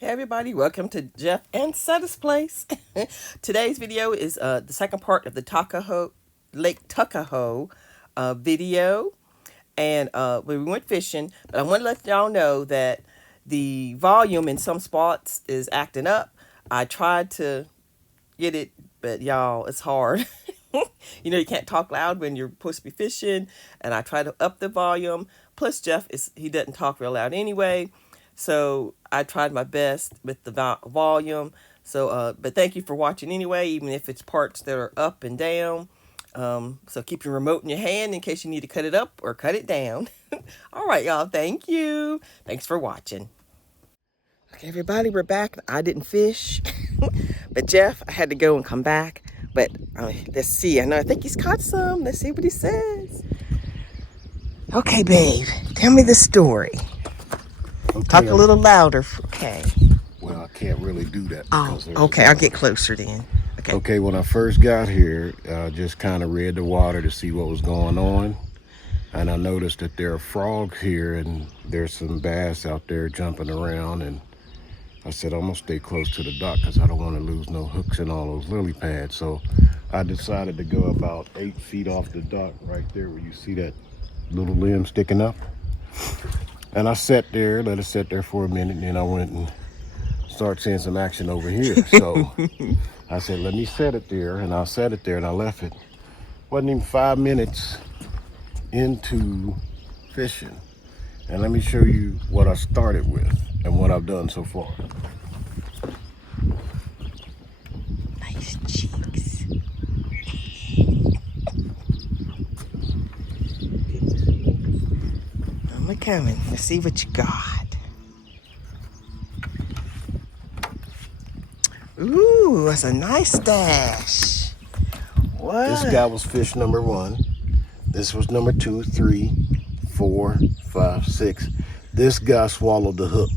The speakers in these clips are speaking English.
Hey everybody, welcome to Jeff and Setta's Place. Today's video is the second part of the Tuckahoe, Lake Tuckahoe video. And we went fishing, but I want to let y'all know that the volume in some spots is acting up. I tried to get it, but y'all, it's hard. You know, you can't talk loud when you're supposed to be fishing, and I try to up the volume. Plus, he doesn't talk real loud anyway, so I tried my best with the volume. So, but thank you for watching anyway, even if it's parts that are up and down. So keep your remote in your hand in case you need to cut it up or cut it down. All right, y'all. Thank you. Thanks for watching. Okay, everybody, we're back. I didn't fish, but Jeff, I had to go and come back. But let's see. I think he's caught some. Let's see what he says. Okay, babe, tell me the story. Okay, talk a little louder. Okay. Well, I can't really do that. Oh, okay. I'll get closer then. Okay. Okay, when I first got here, I just kind of read the water to see what was going on. And I noticed that there are frogs here and there's some bass out there jumping around. And I said, I'm going to stay close to the dock because I don't want to lose no hooks in all those lily pads. So I decided to go about 8 feet off the dock right there where you see that little limb sticking up. And I sat there, let it sit there for a minute, and then I went and started seeing some action over here. So I said, let me set it there, and I set it there, and I left it. Wasn't even 5 minutes into fishing. And let me show you what I started with and what I've done so far. Nice cheeks. I'm coming. Let's see what you got. Ooh, that's a nice stash. What? This guy was fish number 1. This was number 2, 3, 4, 5, 6. This guy swallowed the hook.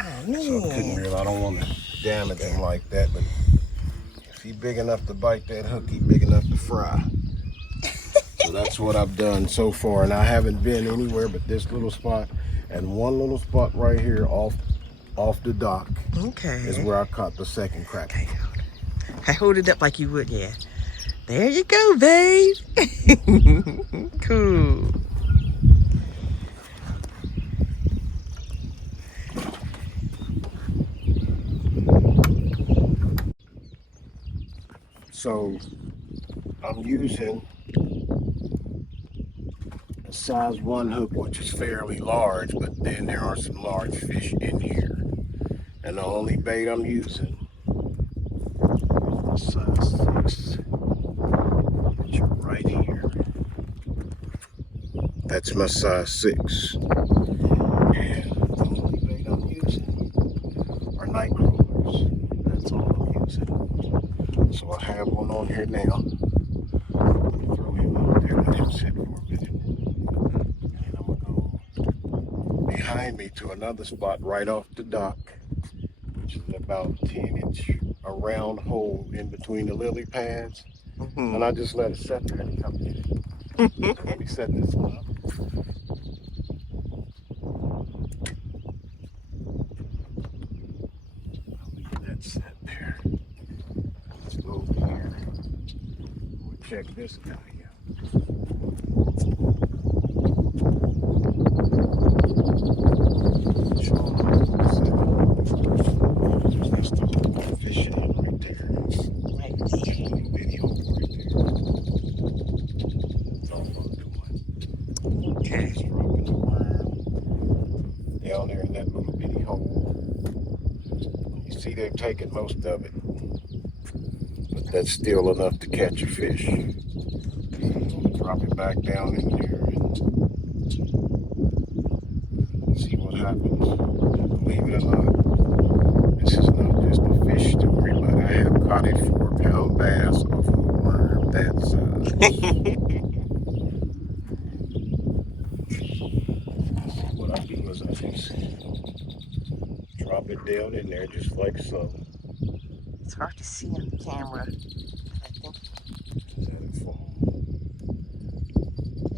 Oh, man. So I don't want to damage him like that, but if he's big enough to bite that hook, he's big enough to fry. So that's what I've done so far, and I haven't been anywhere but this little spot and one little spot right here off the dock. Okay. Is where I caught the second crack. Okay. I hold it up like you would, yeah. There you go, babe. Cool. So I'm using a size 1 hook, which is fairly large, but then there are some large fish in here. And the only bait I'm using is size 6, which are right here. That's my size 6. And the only bait I'm using are night crawlers. That's all I'm using. So I have one on here now. I'm going to throw him out there, let him sit for a minute. And I'm going to go behind me to another spot right off the dock, which is about 10-inch, a round hole in between the lily pads. And I just let it set there and come get it. So let me set this one up. I'll leave that set there. Let's go over here. We'll check this guy out. That's the fish right there. Right there. Little bitty hole right there. That's all I'm doing. Okay. Just dropping the worm down there in that little bitty hole. You see they're taking most of it, but that's still enough to catch a fish. I'm going to drop it back down in there and see what happens. Believe it or not, this is not just a fish story, but I have caught a 4-pound bass off of a worm that size. What I do is I just drop it down in there just like so. It's hard to see on the camera. I think Let it fall.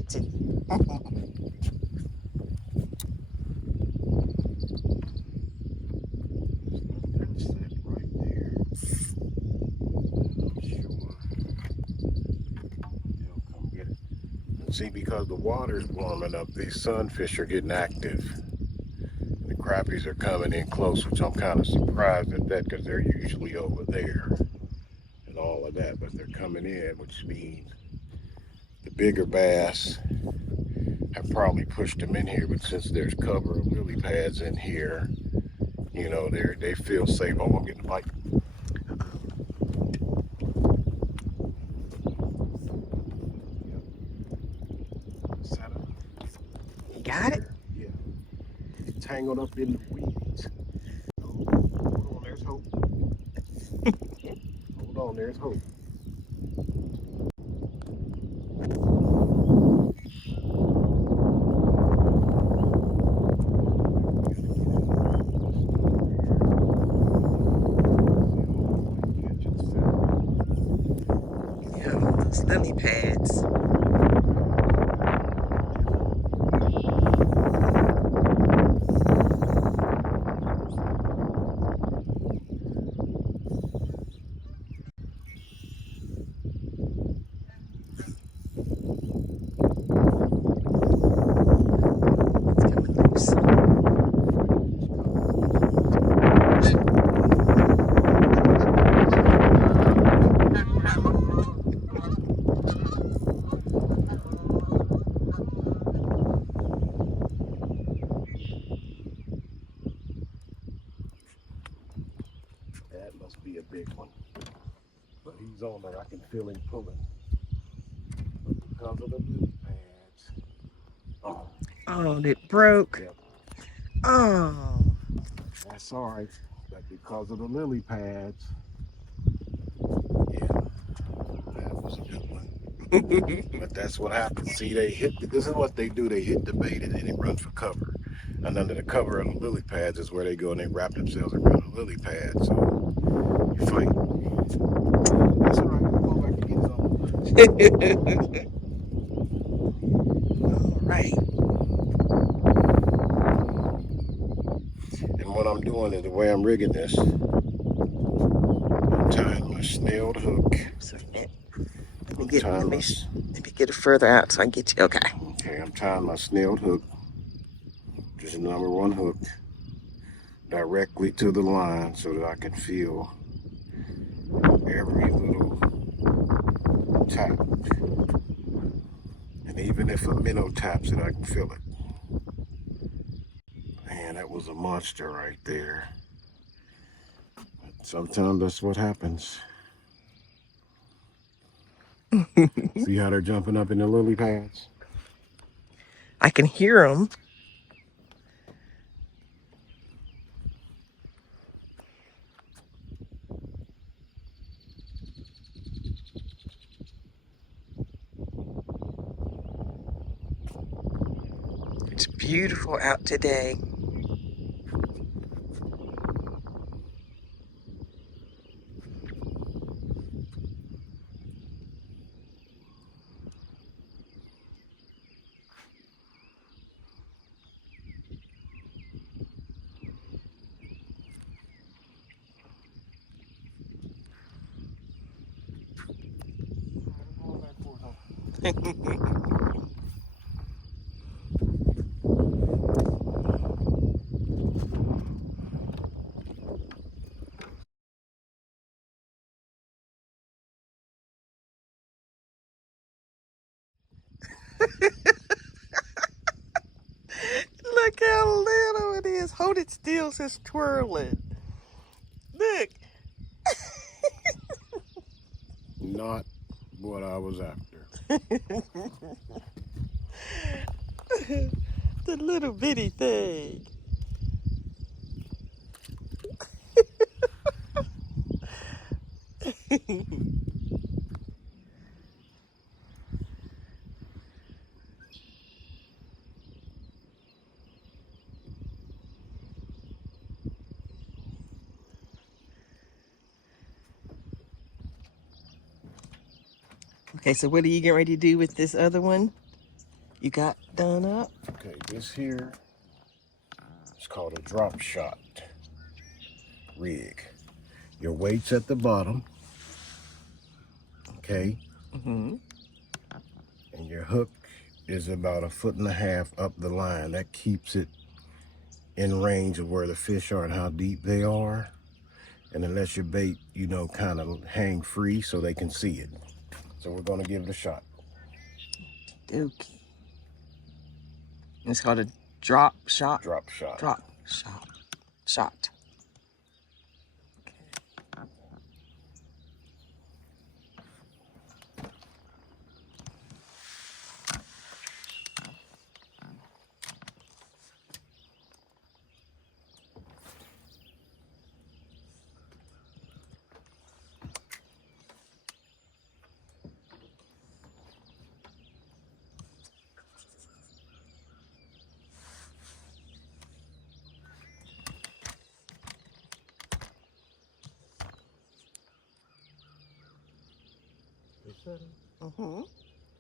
it's it. See, because the water's warming up, these sunfish are getting active. The crappies are coming in close, which I'm kind of surprised at that because they're usually over there and all of that, but they're coming in, which means the bigger bass have probably pushed them in here, but since there's cover of lily pads in here, you know, they feel safe. Oh, I'm getting a bite. Setta. Got it? Yeah. Tangled up in the weeds. Hold on, there's hope. Hold on, there's hope. Yeah, those lily pads. It's coming loose. That must be a big one. But he's on there. I can feel him pulling. But because of the lily pads. Oh. Oh, it broke. Yep. Oh. That's all right. But because of the lily pads. Yeah. That was a good one. But that's what happens. See, they hit. This is what they do. They hit the bait and then they run for cover. And under the cover of the lily pads is where they go and they wrap themselves around the lily pad. So you fight. That's all right. We'll go back and get some. All right. And what I'm doing is the way I'm rigging this, I'm tying my snailed hook. So let me get it further out so I can get you. Okay. Okay, I'm tying my snailed hook, just a number one hook, directly to the line so that I can feel every little tap. And even if a minnow taps it, I can feel it. Man, that was a monster right there. But sometimes that's what happens. See how they're jumping up in the lily pads? I can hear them. It's beautiful out today. Look how little it is. Hold it still, it's twirling. Look. Not what I was after. The little bitty thing. Okay, so what are you getting ready to do with this other one you got done up? Okay, this here is called a drop shot rig. Your weight's at the bottom, okay? Mm-hmm. And your hook is about 1.5 feet up the line. That keeps it in range of where the fish are and how deep they are. And it lets your bait, you know, kind of hang free so they can see it. So we're gonna give it a shot. Dookie. It's called a drop shot. Drop shot. Drop shot. Shot. Mm-hmm.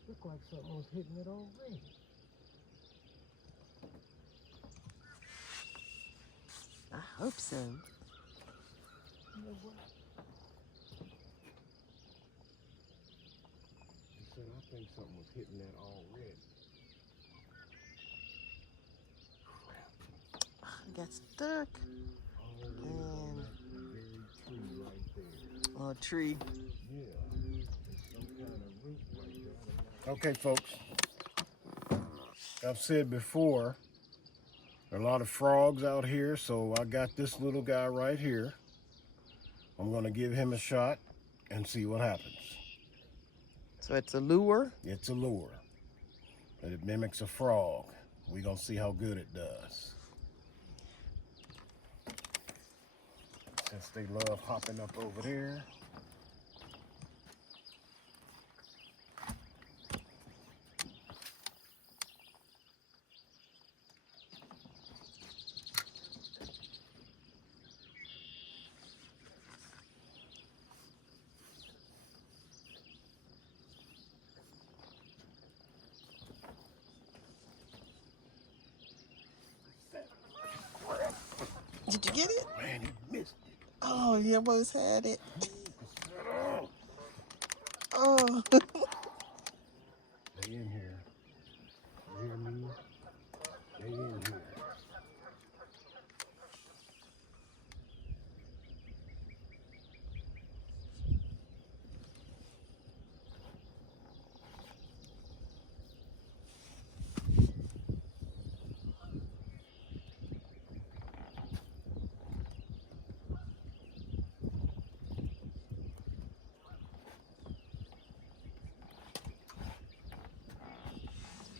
Look like something was hitting it already. I hope so. You know what? He said, I think something was hitting that already. I got stuck. Already on that very tree right there. On a tree. Yeah. There's some kind of root right there. Okay, folks. I've said before, there are a lot of frogs out here, so I got this little guy right here. I'm gonna give him a shot and see what happens. So it's a lure? It's a lure, but it mimics a frog. We're gonna see how good it does. Since they love hopping up over there. Did you get it? Man, he missed it. Oh, you almost had it. Oh. Oh. They in here. You hear me? They in here.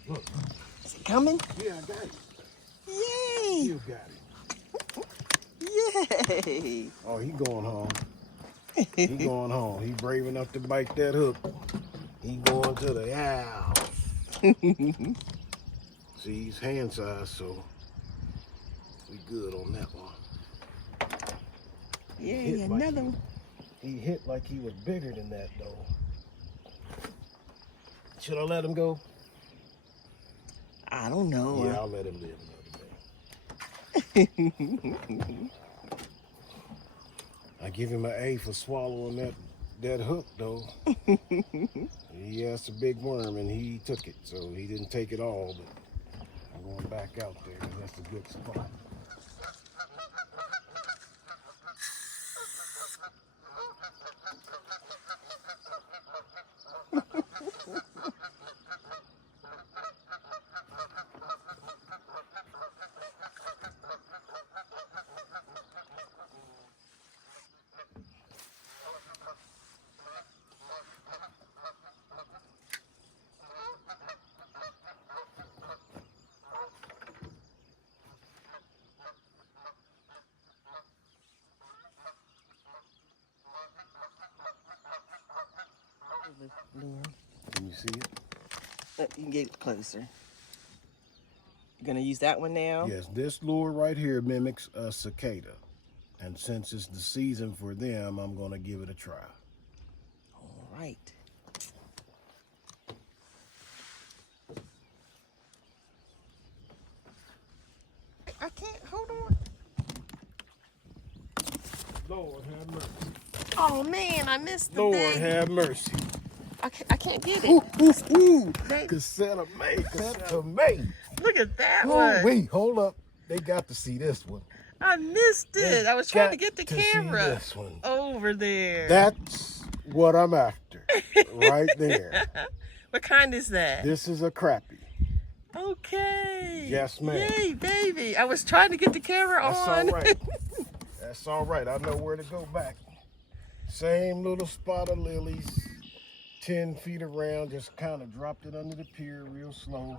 Look. Is it coming? Yeah, I got it. Yay! You got it. Yay! Oh, he going home. He going home. He brave enough to bite that hook. He going to the house. See, he's hand size, so we good on that one. Yay, another one. He hit like he was bigger than that, though. Should I let him go? I don't know. Yeah, I'll let him live another day. I give him an A for swallowing that hook, though. He has a big worm, and he took it, so he didn't take it all, but I'm going back out there, 'cause that's a good spot. Can you see it? You can get it closer. You're gonna use that one now? Yes, this lure right here mimics a cicada. And since it's the season for them, I'm gonna give it a try. All right. I can't, hold on. Lord have mercy. Oh man, I missed the Lord thing. have mercy. I can't get it. Ooh, ooh, ooh. Babe, Cosetta made. Cosetta made. look at that Oh, one. wait, hold up. They got to see this one. I missed it. I was trying to get the camera see this one. over there. That's what I'm after, right there. What kind is that? This is a crappie. Okay. Yes, ma'am. Yay, baby. I was trying to get the camera That's on. all right. That's all right. I know where to go back. Same little spot of lilies, 10 feet around, just kind of dropped it under the pier real slow.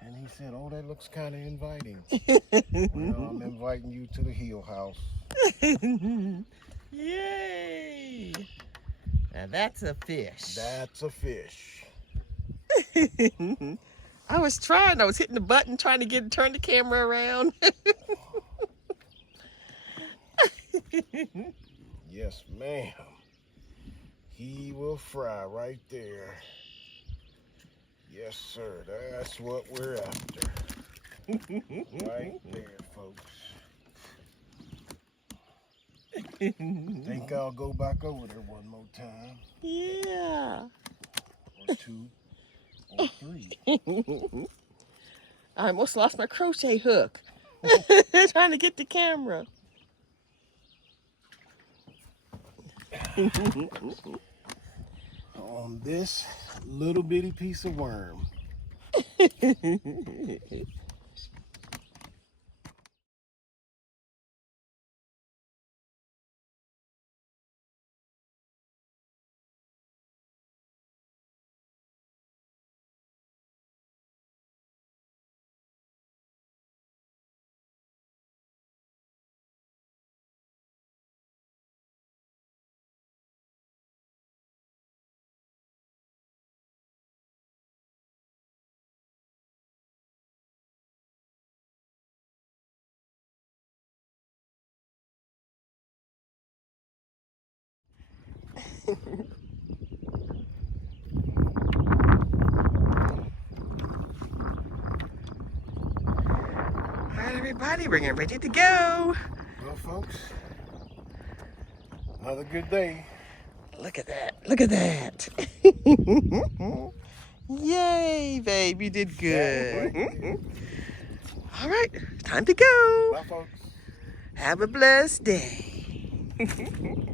And he said, oh, that looks kind of inviting. Well, I'm inviting you to the Hill house. Yay. Now that's a fish. That's a fish. I was hitting the button trying to turn the camera around. Yes, ma'am. He will fry right there. Yes, sir. That's what we're after. Right there, folks. Think I'll go back over there one more time. Yeah. Or two. Or three. I almost lost my crochet hook. Trying to get the camera. On this little bitty piece of worm. Alright, everybody, we're getting ready to go. Well, folks, another good day. Look at that. Look at that. Yay, babe. You did good. All right, time to go. Bye, folks. Have a blessed day.